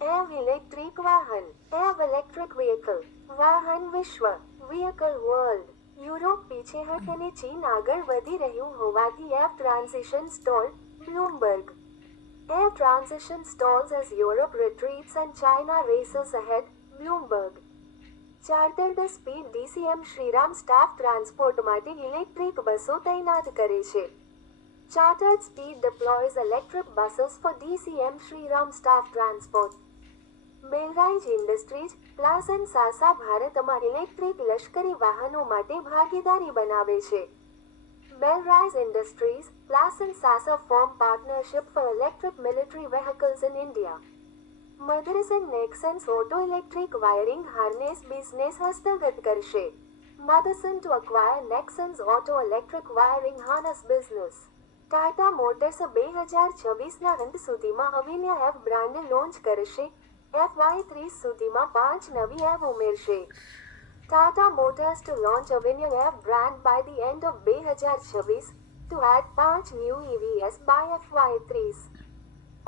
एव इलेक्ट्रिक वाहन, एव इलेक्ट्रिक व्हीकल, વાહન વિશ્વ, વ્હીકલ વર્લ્ડ. યુરોપ પીછેહટ અને ચીન આગળ વધી રહ્યું હોવાથી એવ transition stall, Bloomberg. Air transition stalls as Europe retreats and China races ahead, Bloomberg. Chartered speed DCM Shriram staff transport માટે ઇલેક્ટ્રિક બસો તૈનાત કરે છે. Chartered speed deploys electric buses for DCM Shriram staff transport. Belrise industries, પ્લાઝન સાસા ભારતમાં ઇલેક્ટ્રિક લશ્કરી વાહનો માટે ભાગીદારી બનાવે છે. Belrise Industries, Plasan Sasa form partnership for electric military vehicles in India. Motherson Nexans Auto Electric Wiring Harness Business હસ્તગત કરશે. Motherson to acquire Nexans Auto Electric Wiring Harness Business. Tata Motors 2026ના અંત સુધીમાં અવિન્ય એવ બ્રાન્ડ લોન્ચ કરશે. FY30 સુધીમાં 5 નવી એવ ઉમેરશે. Tata Motors to launch a Avenue F brand by the end of 2026 to add 5 new EVs by FY30.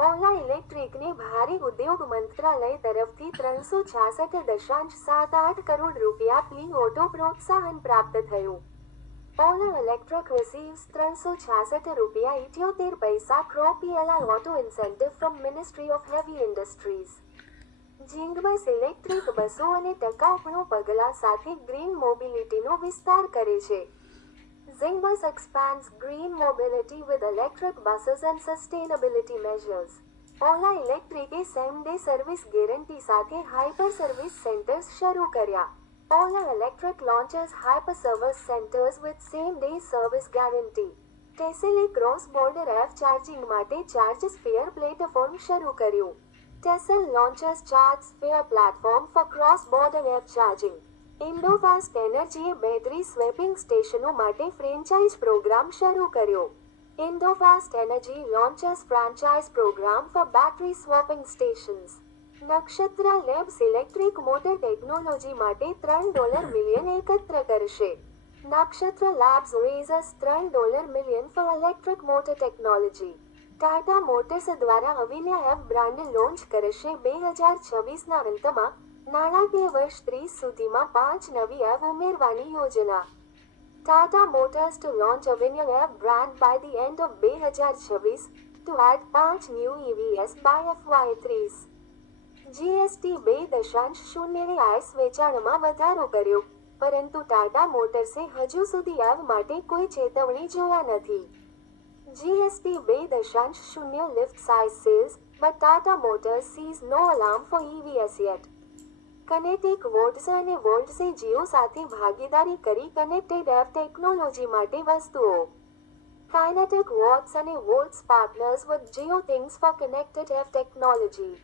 ઓલા ઇલેક્ટ્રિકને ભારે ઉદ્યોગ મંત્રાલય તરફથી 366.78 કરોડ રૂપિયા પ્લી ઓટો પ્રોત્સાહન પ્રાપ્ત થયું. ઓલા ઇલેક્ટ્રિક receives 366 રૂપિયા 78 પૈસા ક્રો PLI auto incentive from ministry of heavy industries. Zingbus electric બસો અને ટકાઉપણું પગલાં સાથે ગ્રીન મોબિલિટીનો વિસ્તાર કરે છે. Zingbus expands green mobility with electric buses and sustainability measures. Ola ઇલેક્ટ્રિકે સેમ ડે સર્વિસ ગેરંટી સાથે હાઇપર સર્વિસ સેન્ટર્સ શરૂ કર્યા. Ola electric launches hyper service centers with same day service guarantee. ટેસેલે ક્રોસ બોર્ડર એફ ચાર્જિંગ માટે ચાર્જસ્ફિયર પ્લેટફોર્મ શરૂ કર્યું. Tesla launches ChargeSphere platform for cross-border air charging. Indofast એનર્જીએ બેટરી સ્વેપિંગ સ્ટેશનો માટે ફ્રેન્ચાઇઝ પ્રોગ્રામ શરૂ કર્યો. Indofast energy launches franchise program for battery swapping stations. Nakshatra labs electric motor technology માટે $3 મિલિયન એકત્ર કરશે. Nakshatra labs raises $3 million for electric motor technology. Tata Motors દ્વારા Avinya EV brand launch કરશે. 2026ના અંતમાં નાણાકીય વર્ષ 30 સુધીમાં 5 નવી એવ ઉમેરવાની યોજના. Tata Motors to launch Avinya EV brand by the end of 2026 to add 5 new EVs બાય FY30. GST 2.0એ આઈસ વેચાણમાં વધારો કર્યો, પરંતુ ટાટા મોટર્સે હજુ સુધી એવ માટે કોઈ ચેતવણી જોયા નથી. GST 2.0 lift size sales, but Tata Motors sees no alarm for EVs yet. Kinetic watts અને વોલ્ટ્સે જીઓ સાથે ભાગીદારી કરી કનેક્ટેડ એવ ટેકનોલોજી માટે વસ્તુઓ. કાઇનેટિક વોટ્સ અને volts partners with Jio things for connected EV technology.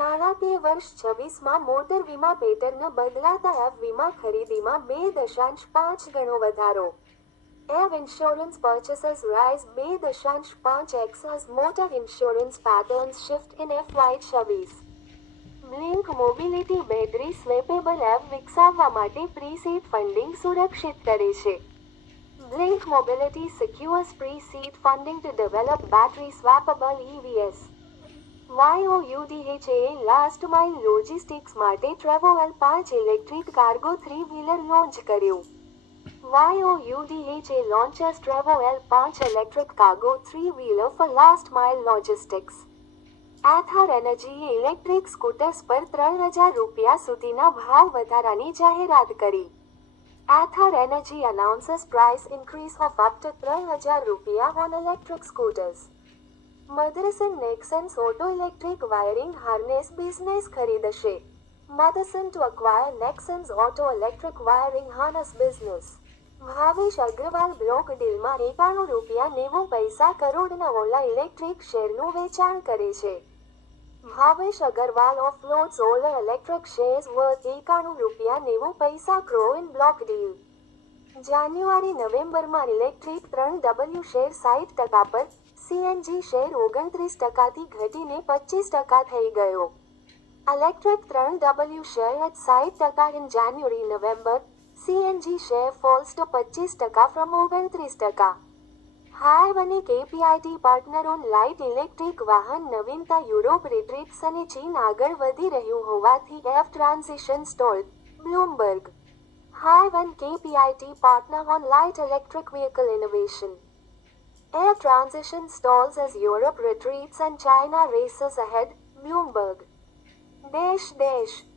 નાણાકીય વર્ષ 26માં મોટર વીમા પેટર્ન બદલાતા એવ વીમા ખરીદીમાં 2.5 ગણો વધારો. Air insurance purchases rise 2.5x as motor insurance patterns shift in FY26. Blink Mobility battery swappable EV વિકસાવવા માટે પ્રી-સીડ ફંડિંગ સુરક્ષિત કરે છે. Blink Mobility secures pre-seed funding to develop battery swappable EVs. YOUDHAએ લાસ્ટ માઇલ લોજિસ્ટિક્સ માટે ટ્રેવોએલ 5 electric cargo 3-વ્હીલર launch કર્યું. YOUDHA launches TrevoL 5 electric cargo 3-wheeler for last mile logistics. Ather એનર્જીએ ઇલેક્ટ્રિક સ્કૂટર્સ પર ₹3,000 સુધીના ભાવ વધારાની જાહેરાત કરી. Ather Energy announces price increase of up to ₹3,000 on electric scooters. Motherson Nexans Auto Electric Wiring Harness Business ખરીદશે. Motherson to acquire Nexans Auto Electric Wiring Harness Business. Bhavesh Aggarwal block ડીલમાં ₹91.90 કરોડના ઓલા ઇલેક્ટ્રિક શેરનું વેચાણ કરે છે. ભાવેશ અગ્રવાલ offloads Ola Electric shares worth ₹91.90 crore in block deal. જાન્યુઆરી-નવેમ્બરમાં ઇલેક્ટ્રિક 3W શેર 60% પર, CNG શેર 29%થી ઘટીને 25% થઈ ગયો. Electric 3W share at 60% in January-November, CNG share falls to 25% from 29%. Hive અને કેપીઆઈટી પાર્ટનર ઓન લાઇટ ઇલેક્ટ્રિક વાહન નવીનતા યુરોપ રિટ્રીટ્સ અને ચીન આગળ વધી રહ્યું હોવાથી EV transition stalled. Bloomberg. Hive and KPIT partner on light electric vehicle innovation. Air transition stalls as Europe retreats and China races ahead. Bloomberg. દેશ.